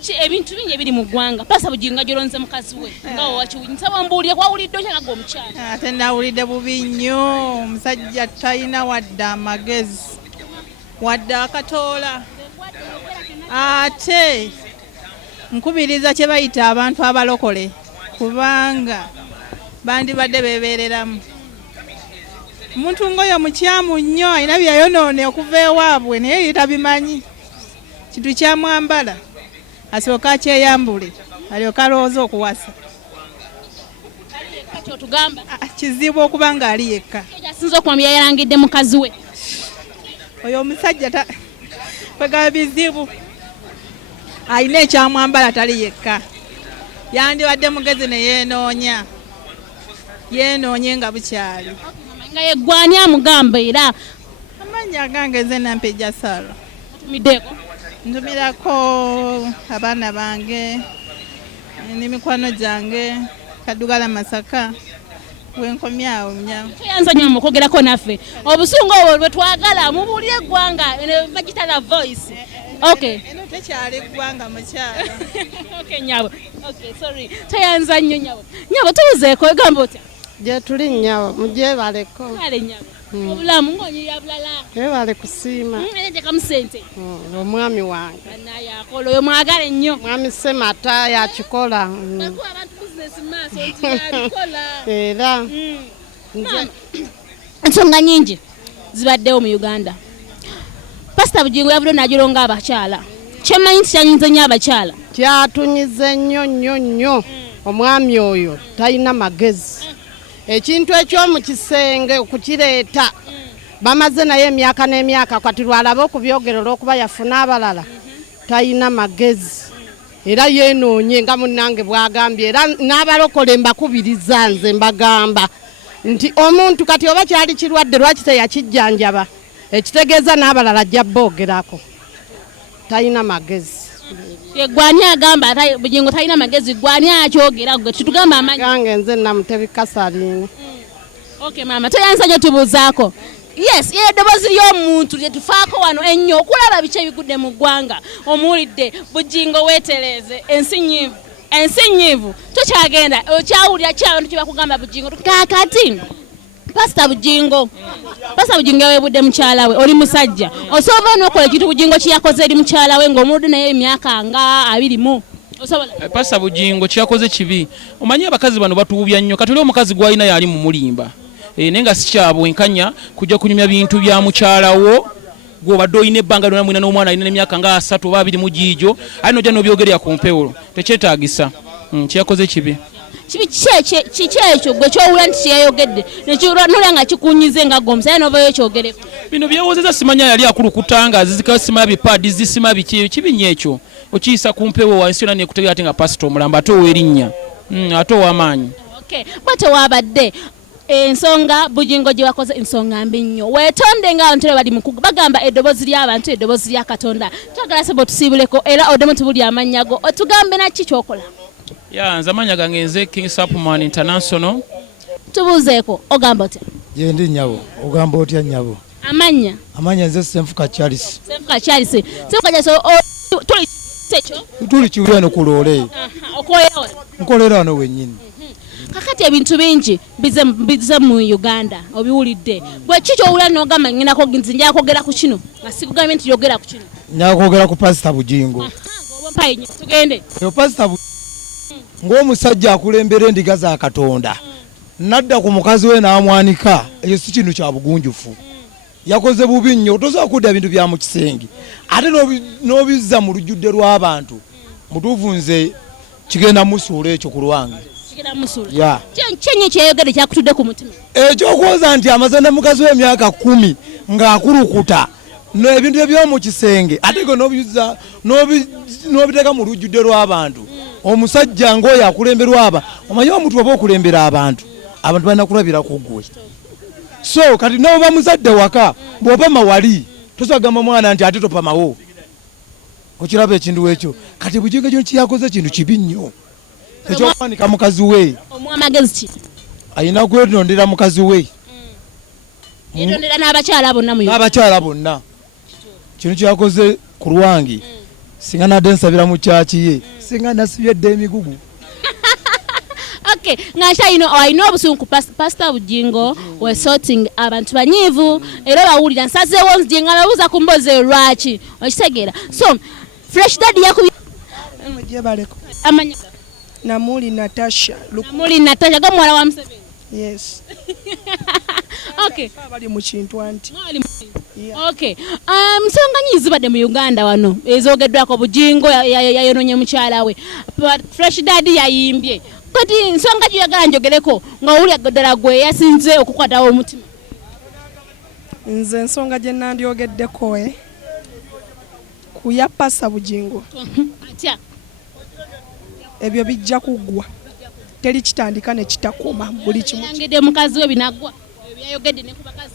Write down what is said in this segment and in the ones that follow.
biki ebintu bingi ebiri mu ggwanga pasa Bujingo gyolonze mukazi we nga wakiwunyisa wambuulire kwawulidde otya nga omukyala ate nawulidde bubi nnyo omusajja talina wadde amagezi wadde akatoola ate nkubiriza kye bayita abantu abalokole kubanga bandibadde bebeereramu omuntu ng'oyo mukyamu nnyo alina byayonoone okuva ewaabwe naye ye tabimanyi kintu kyamwambala asooka akyeyambule alyoka alowooza okuwasa kizibu okuba nga ali yekka asinza okumwambira yalangidde mukazi we oyo omusajja kwegaba bizibu alina ekyamwambala tali yekka yandibadde mugezi ne yenoonye nga bukyali nga yeggwani amugamba era amannya gange nze Nampejja Sarah tumiddeko ntumirako abaana bange n'emikwano gyange Kaddugala Masaka wenkomyawo nyawo toyanza nnyo mukwogerako naffe obusungu obwo bwe twagala mubuulire eggwanga magitala voice okay eno tekyali eggwanga mukyala okay nyabo okay sorry toyanza nnyo nyabo tubuzeeko egamba otya gye tuli nnyabo mugyebaleko kale nyabo obulamu ng'onyirira bulala yebale kusiima tekamu ssente omwami wange nayakola oyo mwagale nnyo mwami Semata yakikola bakuwa abantu bizinesi maaso nti yabikola era ensonga nyingi zibaddewo mu Uganda Pastor Bujingo yavudde n'agironga abakyala kyemmanyi nti kyanyinze nnyo abakyala kyatunyize nnyo omwami oyo talina magezi ekintu eky'omukisenge okukireeta bamaze naye emyaka n'emyaka kati lwalaba okubyogera olw'okuba yafuna abalala talina magezi era yenoonye nga munnange bwagambye era n'abalokole mbakubiriza nze mbagamba nti omuntu kati oba kyali kirwadde lwaki teyakijjanjaba ekitegeeza n'abalala ajja boogerako talina magezi gwani agamba Bujingo talina magezi gwani akyogera gwe tutugamba amanyi gange nze Namutebi Kasaline okay mama toyanza nnyo tubuuzaako yes eddoboozi ly'omuntu lye tufaako wano ennyo okulaba biki ebigudde mu ggwanga omuwulidde Bujingo weetereeze ensi nnyiivu tukyagenda okyawulira ki abantu kye bakugamba Bujingo kaakati Pastor Bujingo yawebudde mukyala we oli musajja osobola n'okola ekintu Bujingo kyeyakoze eri mukyala we ng'omuludde naye emyaka nga 20 osobola Pastor Bujingo kyakoze kibi omanyi abakazi bano batuubya nnyo kati oli omukazi gwalina yali mu mulimba naye nga si kyabwenkanya kujja kunyumya bintu bya mukyala wo gw'obadde olina ebbanga lyonna mwina n'omwana alina emyaka nga 3 oba 2 mu giijo ali n'ojja n'obyogerera ku mpewo tekyetaagisa kyakoze kibi kiki ekyo gwe kyowula nti kyeyayogedde nolya nga kikunyize nga gwomusaya novayo kyogereko bino byewozeza simanya yali akulukuta nga azizika sima bipaadi zisima biki kibinya ekyo okiyisa ku mpewo wansi yonna nekutegeera ate nga pasito omulamba ate ow'erinnya ate ow'amaanyi bwate waabadde ensonga Bujingo gye wakoze ensonga mbi nnyo weetonde ng'abantu era bali mukugu bagamba eddoboozi ly'abantu eddoboozi lya Katonda twagala sebo tusiibuleko era oddemu tubuli amannya go otugambe naki kyokola nze amanya gange nze King Sapman International tubuuzeeko ogamba otya gye ndi nnyabo ogamba otya nnyabo amanya nze Senfuka Charles tuli kibuya eno ku loole nkolera wano wennyini kakati ebintu bingi bize mu Uganda obiwulidde gwe ki kyowula n'ogamba nginako nze njala kwogera ku kino nga sikugambye nti yogera ku kino njala kwogera ku Pastor Bujingo tugende Pastor ng'omusajja akulembera endiga za Katonda nadda ku mukazi we n'amwanika ekyo si kintu kya bugunjufu yakoze bubi nnyo tosobola kudda bintu bya mu kisenge ate n'obizza mu lujjudde lw'abantu mutuufu nze kigenda musuula ekyo ku lwange kyenyi kyeyogedde kyakutudde ku mutima ekyokwoza nti amaze ne mukazi w'emyaka 10 ng'akulukuta ebintu eby'omu kisenge ate go n'obiteeka mu lujjudde lw'abantu omusajja ng'oyo akulemberwa aba omanyi omuntu oba okulembera abantu balina kulabira ku ggwe so kati n'oba muzadde waka bw'opama wali tosagamba mwana nti ate topamawo okiraba ekintu ekyo kati Bujingo ekyo kiyakoze ekintu kibi nnyo ekyokwanika mukazi we omwamagezi ki alina kwetondera mukazi we yetondera n'abakyala bonna kintu kyakoze ku lwange singa nadde nsabira mu kyaki ye singa nasibye emigugu. Okay, ngasha alina obusungu ku Pastor Bugingo we sorting abantu banyivu era bawulira nsazeewo nzyenga babuuza ku mbozi lwaki okitegeera. So Fresh Daddy Mwejebaleko. amanya Namuli Natasha. Namuli Natasha ga mwala wa Museveni. Yes. Okay. Bali mu kintu anti. Okay. Nsonga nyi zibadde mu Uganda wano ezoogeddwako Bugingo yayononye mukyala we. Fresh Daddy yayimbye. Kati nsonga gyagala njogereko nga owulya ddala gwe yasinze okukwatawo omutima. Nze ensonga gye nandyogeddeko kuya Pastor Bugingo. Atya. Ebyo bijja kuggwa. Teri kitandika ne kitakoma buli kimu. Yangedde mukazi we binagwa. Yayogedde ne ku bakazi.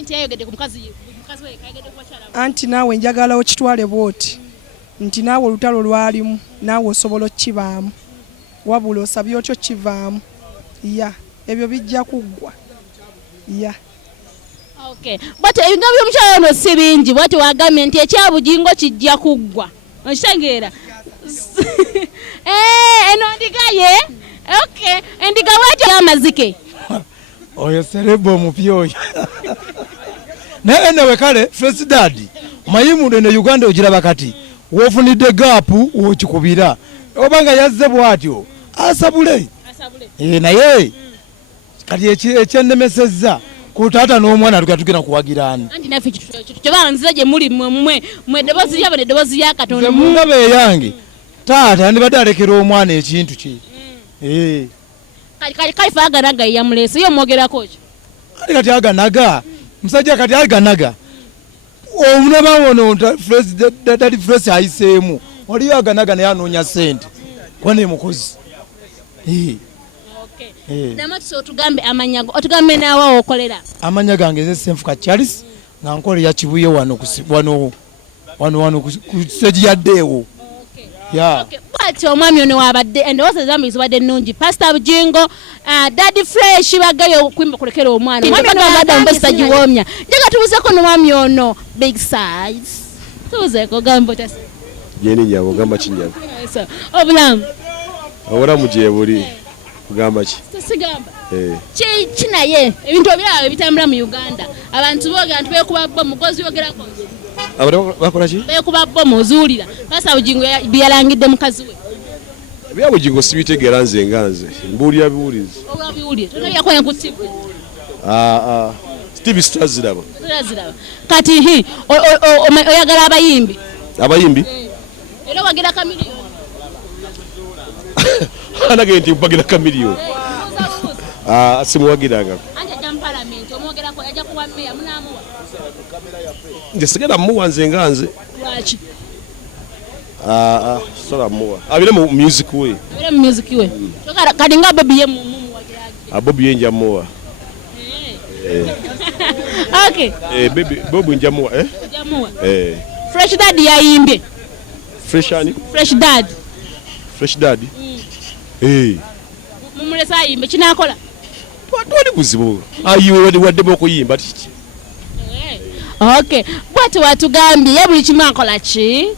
Nti yayogedde ku mukazi we kayogedde ku bakyala. Anti naawe njagala okitwale bwoti. Nti naawe olutalo lwalimu naawe osobola okukibaamu. Wabula osabye otyo kivaamu. Ebyo bijja kuggwa. Okay. But ebinga by'omukyala ono si bingi bwati wagambye nti ekya Bugingo kijja kuggwa. Okitegeera? Eno ndiga ye. Okay. Endiga wati amazike. Oyo serebo omupya oyo. Naye newe kale Fresh Daddy mayimunde ne Uganda ogiraba kati wofunidde gaapu wokikubira obanga yazze bwatyo asabule. Naye kati ekyennemesezza ku taata n'omwana tugenda kuwagirani. Anti naffe kyobanziza gye muli mmwe eddoboozi lyabo n'eddoboozi lya Katonda. Mungabe yange taata ndibadde alekera omwana ekintu kye. Kalifa aganaga yamuleese yo mwogerako ki? Kati aganaga musajja kati aganaga omulaba wono Fresh ayiseemu oliyo aganaga naye anoonya ssente kwane mukozi. Namatu otugambe amanyago otugambe naawe okolera. Amanya gange nze Senfuka Charles nga nkola ya Kibuye wano ku stage ya Deewo. Okay. Bwati omwami ono wabadde endowooza zambi zibadde nnungi. Pastor Bugingo, Daddy Fresh bagayo kwimba kulekera omwana. Omwami ono wabadde mbesa giwomya. Njaga tubuzeeko n'omwami ono big size. Tubuzeeko gambo tase. Yeni nyabo gamba kinyago. Obulamu. Obulamu gye buli kugamba ki? Sigamba. Kinaye ebintu ebirala bitambula mu Uganda. Abantu boga beekuba bbo mukozi yogerako. Abantu bakola ki? Beekuba bbo muzuulira. Pastor Bugingo byalangidde mukazi we. Bya Bugingo sibitegeera nze nganze. Mbuulira biwulizi. Obabiwulire. Tonayakonya ku TV. TV stars ziraba. Kati oyagala abayimbi. Abayimbi? Era wagira kamiliyoni. Anage nti mpagira kamiliyoni. Simuwagiranga. Anja jam parliament omwogerako yajja kuwa meya munamuwa. Nje sigenda muwa nze nganze. Lwaki? Sola muwa. Abire mu music we. Kati nga Bobby ye mumuwagirage. Bobby ye njamuwa. Okay. Bobby njamuwa Njamuwa. Fresh Daddy yayimbye. Fresh ani? Fresh Daddy. Fresh Daddy. Mumulesa ayimbe kinakola. Twali buzibu. Ayiwe waddemu okuyimba tiki. Okay. Bwati watugambye ye buli kimu akola ki?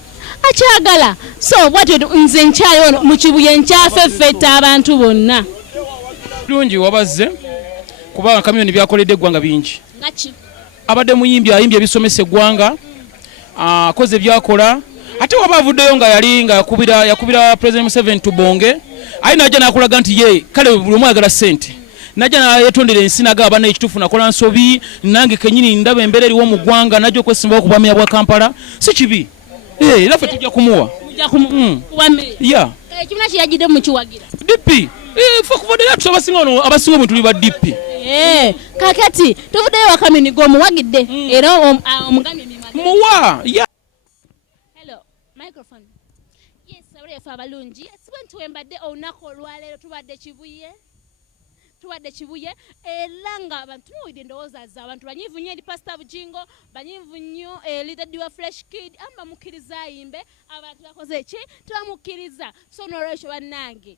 Akyagala. So bwati nze nkyayo mu Kibuye nkyafeffetta abantu bonna. Lungi wabazze kubanga kamyoni byakoledde eggwanga bingi. Ngaki? Abadde muyimbi ayimbye ebisomesa eggwanga. Akoze byakola. Ate waba avuddeyo nga yali nga yakubira President Museveni tubonge. Ayi najja nakulaga nti ye kale buli omu ayagala ssente. Najja nayetondera ensi naga abana ekituufu nakola nsobi nange kenyini ndaba embeera eriwo mu ggwanga najja okwesimbawo ku bwameya bwa Kampala. Si kibi. Era ffe tujja kumuwa. Kubameya. Ekimuna kiyagidde mu kiwagira. DP. Ffe kuvuddeyo tusabasinga ono abasinga bwe tuli ba DP. Kakati tuvuddeyo wakamini g'omuwagidde era omugambye emimala. Muwa. Hello, microphone. Yes, abaleefu abalungi. Sibe nti wembadde olunaku olwaleero tubadde Kibuye era nga abantu tuwulidde endowooza za abantu banyiivu nnyo eri Pastor Bugingo, banyiivu nnyo eri Daddy wa Fresh Kid, bamukkiriza ayimbe, abantu bakoze ki? Tebamukkiriza. So n'olwekyo bannange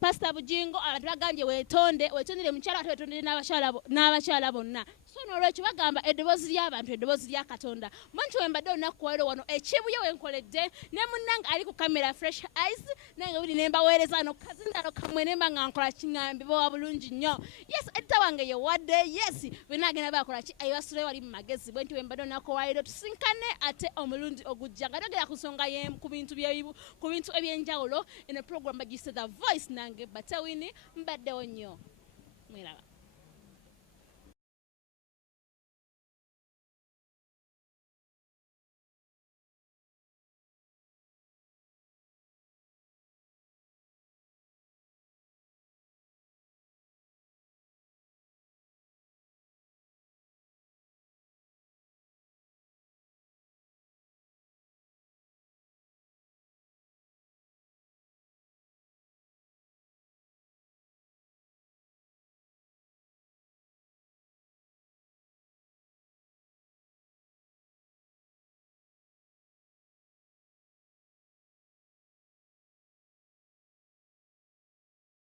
Pastor Bujingo abantu bagambye wetondere mukyala ate wetondere n'abakyala bonna. So n'olwekyo bagamba eddoboozi ly'abantu eddoboozi lya Katonda. Muntu wembadde olunaku leero wano ekibuye wenkoledde ne munnange ali ku kamera Fresh Eyes nange buli ne mbaweereza no kazindalo kamwe ne mba nga nkola kiŋŋambi bowa bulungi nnyo. Yes edda wange ye wadde yes bonna agenda bakola ki ayasule wali mu magezi bwe nti wembadde olunaku leero tusinkane ate omulundi ogujja nga togera ku nsonga ku bintu ebyenjawulo in a program bagise The Voice nange Batawini mbaddewo nnyo. Mwiraba.